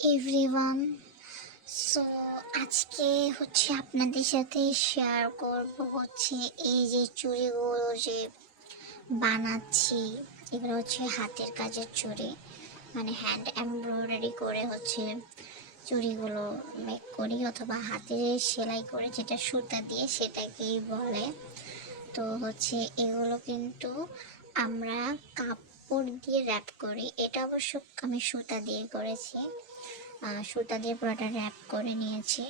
Everyone. So আজকে আপনাদের সাথে শেয়ার করব এই যে চুড়িগুলো যে বানাচ্ছি। এগুলো হাতের কাজের চুড়ি, মানে হ্যান্ড এমব্রয়ডারি করে চুড়িগুলো মেক করি, অথবা হাতে সেলাই করে যেটা সুতা দিয়ে সেটাকেই বলে। তো এগুলো কিন্তু আমরা কাপড় দিয়ে র্যাপ করি। এটা অবশ্য আমি সুতা দিয়ে করেছি, সুতা দিয়ে পুরোটা র্যাপ করে নিয়েছি।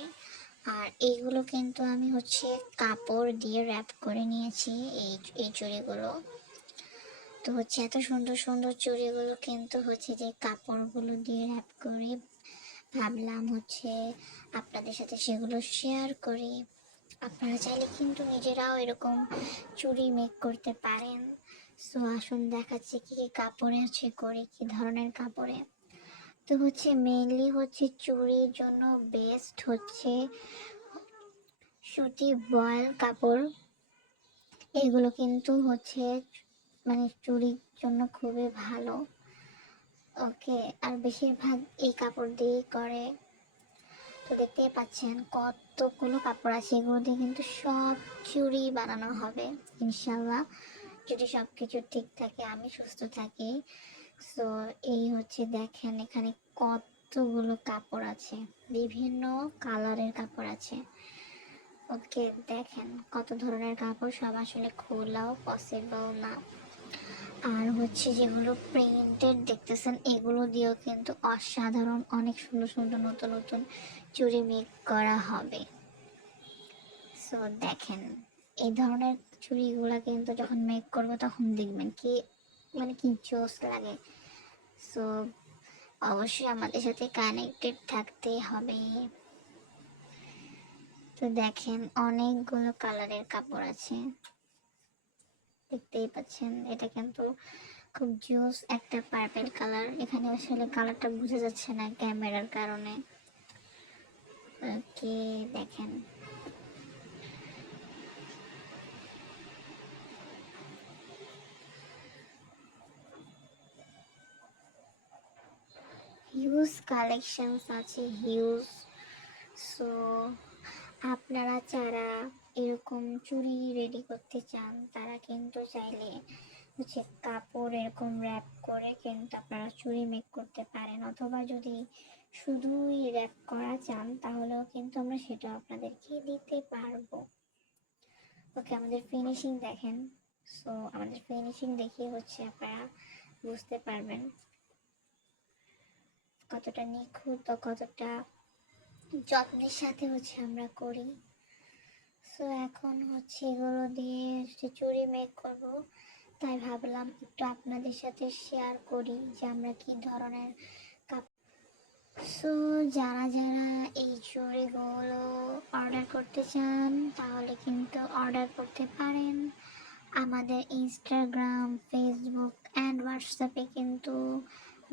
আর এইগুলো কিন্তু আমি কাপড় দিয়ে র্যাপ করে নিয়েছি এই চুড়িগুলো। তো এত সুন্দর সুন্দর চুড়িগুলো কিন্তু যে কাপড়গুলো দিয়ে র্যাপ করি, ভাবলাম আপনাদের সাথে সেগুলো শেয়ার করি। আপনারা চাইলে কিন্তু নিজেরাও এরকম চুড়ি মেক করতে পারেন। সো আসুন দেখাচ্ছি কি কি কাপড়ে করি, কি ধরনের কাপড়ে। তো মেইনলি চুড়ির জন্য বেস্ট সুতি বয়েল কাপড়। এগুলো কিন্তু মানে চুড়ির জন্য খুবই ভালো। ওকে, আর বেশিরভাগ এই কাপড় দিয়েই করে। তো দেখতেই পাচ্ছেন কতগুলো কাপড় আছে, এগুলো দিয়ে কিন্তু সব চুড়ি বানানো হবে ইনশাল্লাহ, যদি সব কিছু ঠিক থাকে, আমি সুস্থ থাকি। সো এই দেখেন এখানে কতগুলো কাপড় আছে, বিভিন্ন কালারের কাপড় আছে। ওকে, দেখেন কত ধরনের কাপড়, সব আসলে খোলাও পসিবল না। আর যেগুলো প্রিন্টেড দেখতেছেন, এগুলো দিয়েও কিন্তু অসাধারণ অনেক সুন্দর সুন্দর নতুন নতুন চুড়ি মেক করা হবে। সো দেখেন এই ধরনের চুড়িগুলো কিন্তু যখন মেক করবো তখন দেখবেন কি মানে কি জোস লাগে। সো অবশ্যই আমাদের সাথে কানেক্টেড থাকতে হবে। তো দেখেন অনেকগুলো কালারের কাপড় আছে, দেখতেই পাচ্ছেন। এটা কিন্তু খুব জোস একটা পার্পল কালার। এখানে আসলে কালারটা বোঝা যাচ্ছে না ক্যামেরার কারণে। ওকে, দেখেন হিউজ কালেকশনস আছে, হিউজ। সো আপনারা যারা এরকম চুড়ি রেডি করতে চান তারা কিন্তু চাইলে কাপড় এরকম র্যাপ করে কিন্তু আপনারা চুড়ি মেক করতে পারেন, অথবা যদি শুধুই র্যাপ করা চান তাহলেও কিন্তু আমরা সেটা আপনাদেরকে দিতে পারবো। ওকে, আমাদের ফিনিশিং দেখেন। সো আমাদের ফিনিশিং দেখে আপনারা বুঝতে পারবেন কতটা নিখুঁত ও কতটা যত্নের সাথে আমরা করি। সো এখন এগুলো দিয়ে চুড়ি মেক করব, তাই ভাবলাম একটু আপনাদের সাথে শেয়ার করি যে আমরা কি ধরনের কাপড়। সো যারা যারা এই চুড়িগুলো অর্ডার করতে চান তাহলে কিন্তু অর্ডার করতে পারেন। আমাদের ইনস্টাগ্রাম, ফেসবুক অ্যান্ড হোয়াটসঅ্যাপে কিন্তু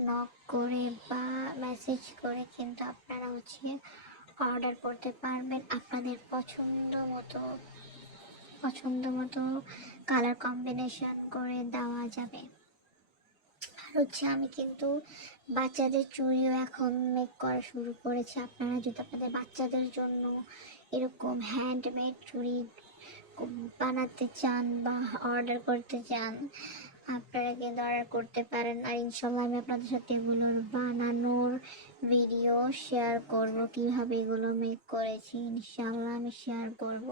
নক করে বা মেসেজ করে কিন্তু আপনারা অর্ডার করতে পারবেন। আপনাদের পছন্দ মতো কালার কম্বিনেশন করে দেওয়া যাবে। আর আমি কিন্তু বাচ্চাদের চুড়িও এখন মেক করা শুরু করেছি। আপনারা যদি আপনাদের বাচ্চাদের জন্য এরকম হ্যান্ডমেড চুড়ি বানাতে চান বা অর্ডার করতে চান, আপনারা কিন্তু অর্ডার করতে পারেন। আর ইনশাল্লাহ আমি আপনাদের সাথে এগুলোর বানানোর ভিডিও শেয়ার করব, কিভাবে এগুলো মেক করেছি ইনশাল্লাহ আমি শেয়ার করব।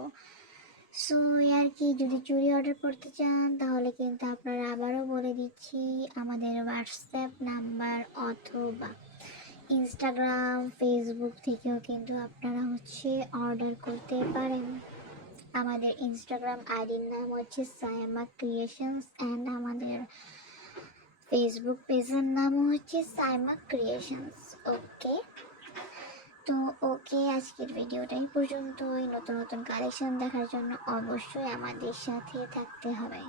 সো আর কি, যদি চুড়ি অর্ডার করতে চান তাহলে কিন্তু আপনারা, আবারও বলে দিচ্ছি, আমাদের হোয়াটসঅ্যাপ নাম্বার অথবা ইনস্টাগ্রাম, ফেসবুক থেকেও কিন্তু আপনারা অর্ডার করতে পারেন। আমাদের ইনস্টাগ্রাম আইডির নাম সায়মা ক্রিয়েশনস অ্যান্ড আমাদের ফেসবুক পেজের নাম সায়মা ক্রিয়েশনস। ওকে, তো ওকে, আজকের ভিডিওটা এই পর্যন্তই। নতুন নতুন কালেকশন দেখার জন্য অবশ্যই আমাদের সাথে থাকতে হবে।